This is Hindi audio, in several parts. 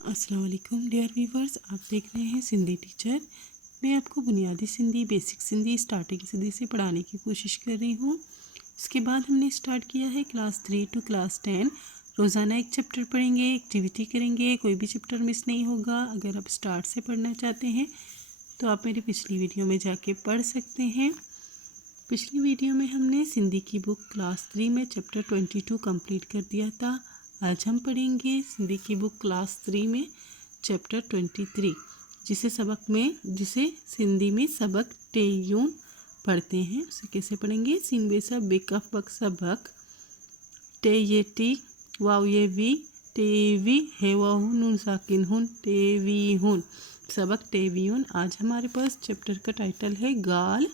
अस्सलाम वालेकुम डियर व्यूवर्स, आप देख रहे हैं सिंधी टीचर। मैं आपको बुनियादी सिंधी, बेसिक सिंधी, स्टार्टिंग सिंधी से पढ़ाने की कोशिश कर रही हूँ। इसके बाद हमने स्टार्ट किया है क्लास 3 टू क्लास 10। रोज़ाना एक चैप्टर पढ़ेंगे, एक्टिविटी करेंगे, कोई भी चैप्टर मिस नहीं होगा। अगर आप स्टार्ट से पढ़ना चाहते हैं तो आप मेरी पिछली वीडियो में जाके पढ़ सकते हैं। पिछली वीडियो में हमने सिंधी की बुक क्लास 3 में चैप्टर 22 कंप्लीट कर दिया था। आज हम पढ़ेंगे सिंधी की बुक क्लास 3 में चैप्टर 23, जिसे सिंधी में सबक टेयून पढ़ते हैं। उसे कैसे पढ़ेंगे? सिन बेसा बेकफ बक्सा बक टे ये टी वाव ये वी टेवी हेवा हुन नून साकिन हुन टेवी हुन, सबक टेवीउन। आज हमारे पास चैप्टर का टाइटल है गाल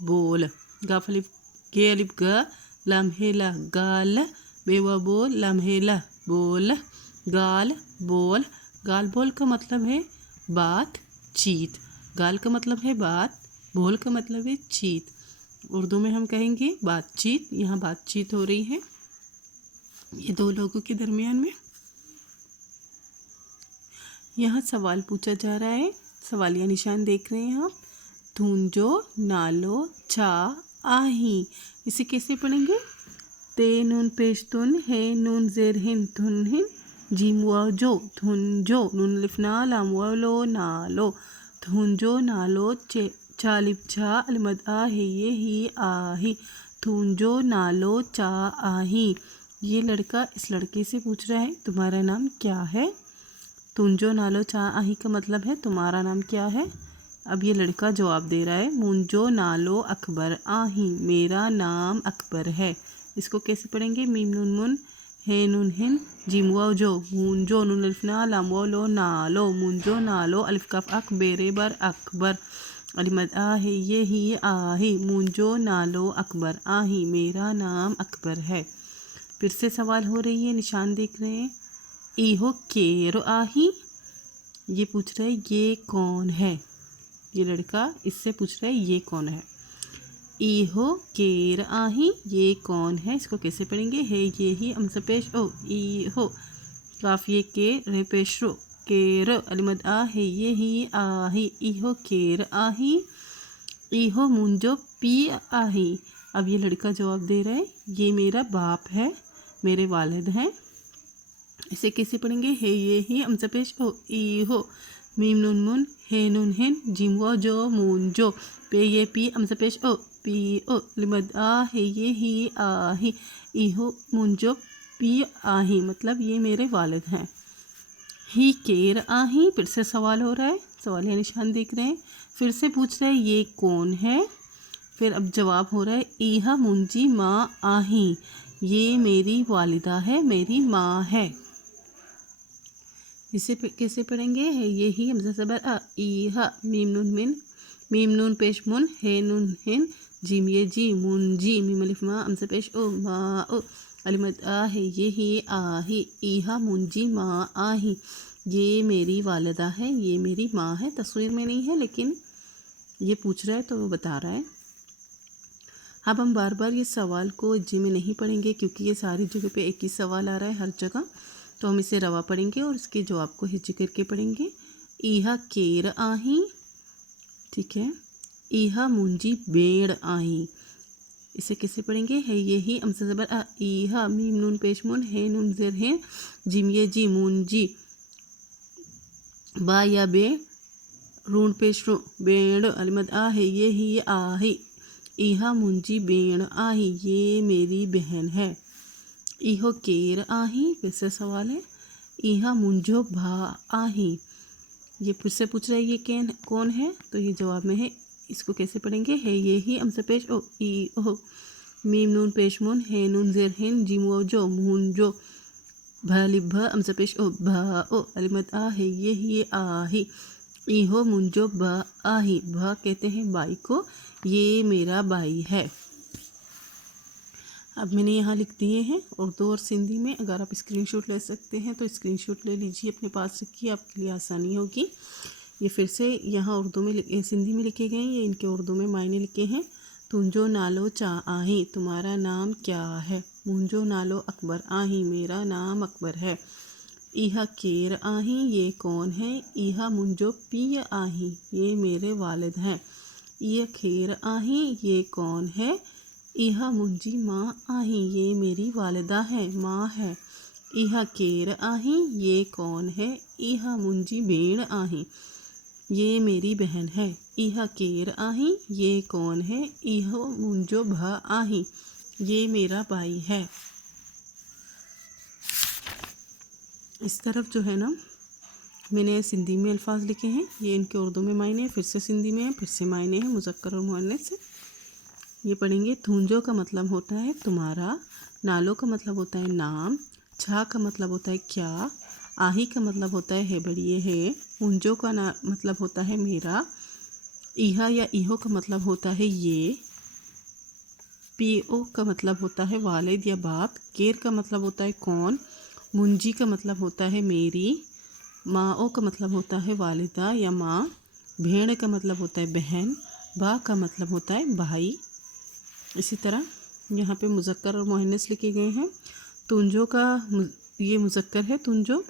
बोल। गाफ अलिफ गे अलिफ ग लम्हेला गाल, बेवा बोल लम्हेला बोल, गाल बोल। गाल बोल का मतलब है बात चीत। गाल का मतलब है बात, बोल का मतलब है चीत। उर्दू में हम कहेंगे बातचीत। यहाँ बातचीत हो रही है ये दो लोगों के दरमियान में। यहाँ सवाल पूछा जा रहा है, सवालिया निशान देख रहे हैं आप। थूंजो नालो चा आही, इसे कैसे पढ़ेंगे? ते नून पेश तुन है नून जेर हिन थुन हिन जीम वाव जो थुंजो नून लिफना लाम वाव लो नालो थुंजो नालो चे चालिप छा अलमद आ है ये ही आही थुंजो नालो चा आही। ये लड़का इस लड़के से पूछ रहा है तुम्हारा नाम क्या है। तुंजो नालो चा आही का मतलब है तुम्हारा नाम क्या है। अब ये लड़का जवाब दे रहा है मुंजो नालो अकबर आही, मेरा नाम अकबर है। इसको कैसे पढ़ेंगे? मीम नून मुन हे नून हिन जीम वाव जो मुंजो नून अलिफ ना लाम वाव लो नालो मुंजो नालो अलिफ कफ अक बेरे बर अकबर अलिमद आ है ये ही आही मुंजो नालो अकबर आही, मेरा नाम अकबर है। फिर से सवाल हो रही है, निशान देख रहे हैं। इहो केरो आही, ये पूछ रहा है ये कौन है। ये लड़का इससे पूछ रहा है ये कौन है। इहो केर आही, ये कौन है। इसको कैसे पढ़ेंगे? है ये ही अमसा पेश ओ इहो काफिए के रे पेश रो केर अलिमद आ है ये ही आही इहो केर आही इहो मुंजो पी आही। अब ये लड़का जवाब दे रहा है ये मेरा बाप है, मेरे वालिद हैं। इसे कैसे पढ़ेंगे? है ये ही अमसा पेश ओ इहो मीम नून मुन हे नून हिन जिम वो जो मून जो पे ये पी अमसा पेश ओ पी ओ लिमद आ है ये ही आही इहो मुंजो पी आही, मतलब ये मेरे वालिद हैं। ही केर आही, फिर से सवाल हो रहा है, सवाल या निशान देख रहे हैं। फिर से पूछ रहे हैं ये कौन है। फिर अब जवाब हो रहा है इहा मुंजी माँ आही, ये मेरी वालिदा है, मेरी माँ है। इसे कैसे पढ़ेंगे? है ये ही हमजा ज़बर आ इहा मीम नून मिन मीम नून पेश मुन हे नून हिन जीम ये जी मुन जी मीम अलिफ मा हमजा पेश ओ मा ओ अलिमद आ है ये ही आही इहा मुंजी माँ आही, ये मेरी वालिदा है, ये मेरी माँ है। तस्वीर में नहीं है लेकिन ये पूछ रहा है तो वो बता रहा है। अब हम बार बार ये सवाल को जी में नहीं पढ़ेंगे क्योंकि ये सारी जगह पे एक ही सवाल आ रहा है हर जगह, तो हम इसे रवा पढ़ेंगे और इसके जवाब को हिज्जी करके पढ़ेंगे। इहा केर आही, ठीक है। इहा मुंजी बेड़ आही, इसे कैसे पढ़ेंगे? है ये ही अमसा ज़बर आ इहा मीम नून पेश मुन हे नून ज़ेर है जिम ये जी मुंजी बा या बे रून पेश रू बेड़ अलिमद आ है ये ही आही इहा मुंजी बेड़ आही, ये मेरी बहन है। इहो केर आही, फिर से सवाल है। इहा मुंजो भा आही, ये फिर से पूछ रहा है ये कौन है, तो ये जवाब में है। इसको कैसे पढ़ेंगे? है ये ही अमसा पेश ओ ई ओ मीम नून पेश मुन हे नून जेर हिन जिम वो जो मुन जो भलिब भ अमसा पेश ओ भा ओ अलिमद आ है ये ही आही इहो मुंजो ब आही, भ कहते हैं बाई को, ये मेरा बाई है। अब मैंने यहाँ लिख दिए हैं उर्दू और सिंधी में। अगर आप स्क्रीनशॉट ले सकते हैं तो स्क्रीनशॉट ले लीजिए, अपने पास रखिए, आपके लिए आसानी होगी। ये फिर से यहाँ उर्दू में सिंधी में लिखे गए हैं, ये इनके उर्दू में मायने लिखे हैं। तुंजो नालो चा आही, तुम्हारा नाम क्या है। मुंजो नालो अकबर आही, मेरा नाम अकबर है। इहा केर आही, ये कौन है। इहा मुंजो पीय आही, ये मेरे वालिद हैं। इह खेर आही, ये कौन है। इहा मुंजी माँ आही, ये मेरी वालिदा है, माँ है। इहा केर आही, ये कौन है। इहा मुंजी भेड़ आही, ये मेरी बहन है। इहा केर आही, ये कौन है। इहो मुंजो भ आही, ये मेरा भाई है। इस तरफ जो है ना मैंने सिंधी में अल्फाज लिखे हैं, ये इनके उर्दू में मायने, फिर से सिंधी में है, फिर से मायने हैं मुज़क्कर और मुअन्नस से। ये पढ़ेंगे। थूंजो का मतलब होता है तुम्हारा, नालो का मतलब होता है नाम, छा का मतलब होता है क्या, आही का मतलब होता है बड़िए है, मुंजो का मतलब होता है मेरा, इहा या इहो का मतलब होता है ये, पीओ का मतलब होता है वालिद या बाप, केर का मतलब होता है कौन, मुंजी का मतलब होता है मेरी, माओ का मतलब होता है वालिदा या माँ, भेड़ का मतलब होता है बहन, बा का मतलब होता है भाई। इसी तरह यहाँ पे मुज़क्कर और मुअन्नस लिखे गए हैं। तुंजो का ये मुज़क्कर है, तुंजो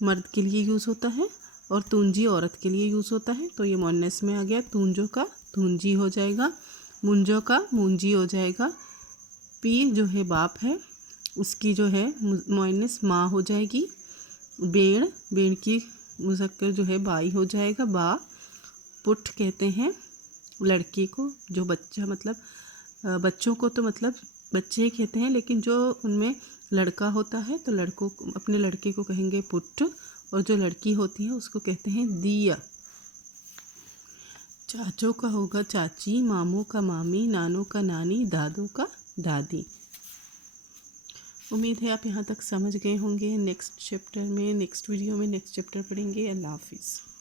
मर्द के लिए यूज़ होता है और तुंजी औरत के लिए यूज़ होता है, तो ये मुअन्नस में आ गया। तुंजो का तुंजी हो जाएगा, मुंजो का मुंजी हो जाएगा। पी जो है बाप है, उसकी जो है मुअन्नस माँ हो जाएगी। बेड़, बेड़ की मुज़क्कर जो है बाई हो जाएगा, बा। पुट कहते हैं लड़के को, जो बच्चा मतलब बच्चों को तो मतलब बच्चे ही कहते हैं, लेकिन जो उनमें लड़का होता है तो लड़कों को, अपने लड़के को कहेंगे पुट, और जो लड़की होती है उसको कहते हैं दिया। चाचों का होगा चाची, मामों का मामी, नानों का नानी, दादों का दादी। उम्मीद है आप यहाँ तक समझ गए होंगे। नेक्स्ट चैप्टर में, नेक्स्ट वीडियो में नेक्स्ट चैप्टर पढ़ेंगे। अल्लाह हाफिज़।